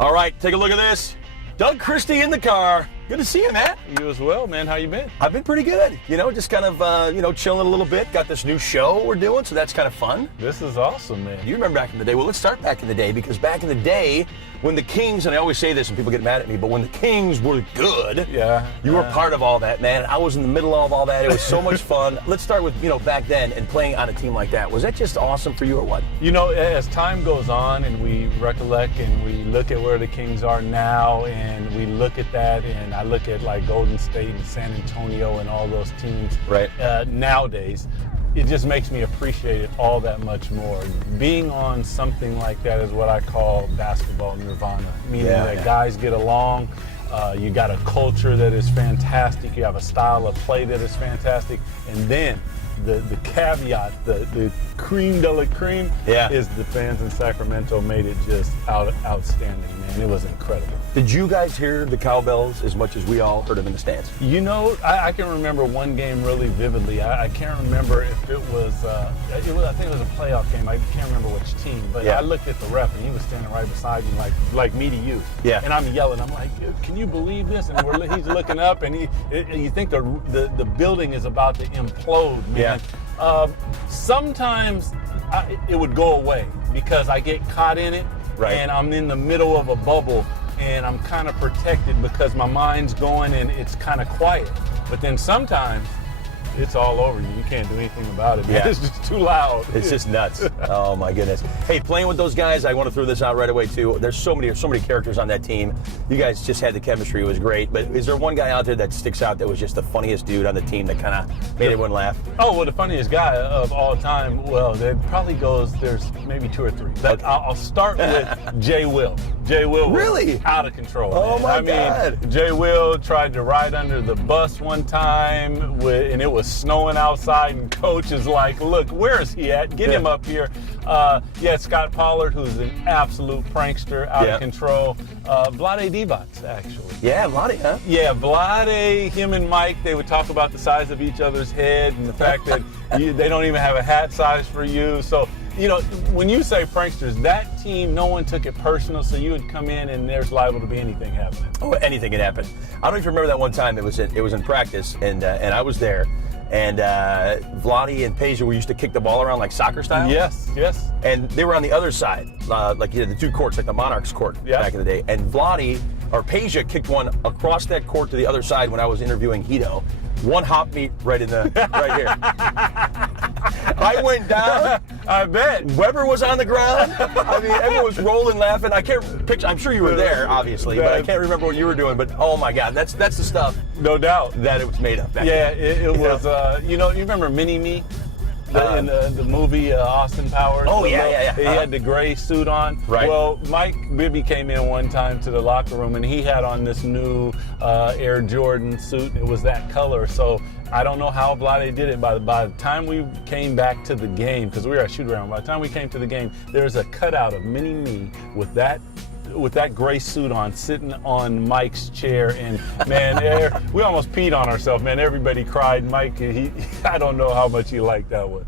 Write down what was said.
All right, take a look at this. Doug Christie in the car. Good to see you, Matt. You as well, man. How you been? I've been pretty good. Just kind of, chilling a little bit. Got this new show we're doing, so that's kind of fun. This is awesome, man. You remember back in the day? Well, let's start back in the day, because back in the day, when the Kings, and I always say this and people get mad at me, but when the Kings were good, you were part of all that, man. I was in the middle of all that. It was so much fun. Let's start with, back then and playing on a team like that. Was that just awesome for you or what? As time goes on and we recollect and we look at where the Kings are now and we look at that, and I look at like Golden State and San Antonio and all those teams nowadays, it just makes me appreciate it all that much more. Being on something like that is what I call basketball nirvana, meaning that guys get along. You got a culture that is fantastic. You have a style of play that is fantastic. And then the caveat, the cream de la cream, is the fans in Sacramento made it just outstanding, man. It was incredible. Did you guys hear the cowbells as much as we all heard them in the stands? I can remember one game really vividly. I can't remember if it was, I think it was a playoff game. I can't remember which team, but I looked at the ref and he was standing right beside me, like me to you. Yeah. And I'm yelling. I'm like, can you believe this? And he's looking up, and you think the building is about to implode, man. Yeah. Sometimes it would go away because I get caught in it, and I'm in the middle of a bubble, and I'm kind of protected because my mind's going and it's kind of quiet. But then sometimes it's all over you. You can't do anything about it. Yeah. It's just too loud. It's just nuts. Oh my goodness. Hey, playing with those guys, I want to throw this out right away too. There's so many characters on that team. You guys just had the chemistry. It was great. But is there one guy out there that sticks out that was just the funniest dude on the team that kind of made everyone laugh? Oh, well, the funniest guy of all time, well, it probably there's maybe two or three. But I'll start with Jay Will. Jay Will was really out of control. Oh, my God. Mean, Jay Will tried to ride under the bus one time, and it was snowing outside, and coach is like, look, where is he at? Get him up here. Scott Pollard, who's an absolute prankster, out of control. Vlade Divac, actually. Yeah, Vlade, huh? Yeah, Vlade, him and Mike, they would talk about the size of each other's head and the fact that they don't even have a hat size for you. So, when you say pranksters, that team, no one took it personal, so you would come in and there's liable to be anything happening. Oh, anything can happen. I don't even remember that one time. It was in practice, and I was there, and Vlade and Peja used to kick the ball around like soccer style. Yes. And they were on the other side, the two courts, like the Monarchs court back in the day. And Peja kicked one across that court to the other side when I was interviewing Hito. One hop meet right here. I went down. I bet. Weber was on the ground. I mean, everyone was rolling, laughing. I can't picture. I'm sure you were there, obviously, but I can't remember what you were doing. But oh my God, that's the stuff. No doubt that it was made up. It was. You remember Mini Me? In the movie Austin Powers. Oh, yeah. He had the gray suit on. Right. Well, Mike Bibby came in one time to the locker room, and he had on this new Air Jordan suit. It was that color. So I don't know how Vlade did it. By the time we came back to the game, because we were at shoot-around, by the time we came to the game, there's a cutout of Mini Me with that gray suit on, sitting on Mike's chair, and man, we almost peed on ourselves, man. Everybody cried. Mike, I don't know how much he liked that one.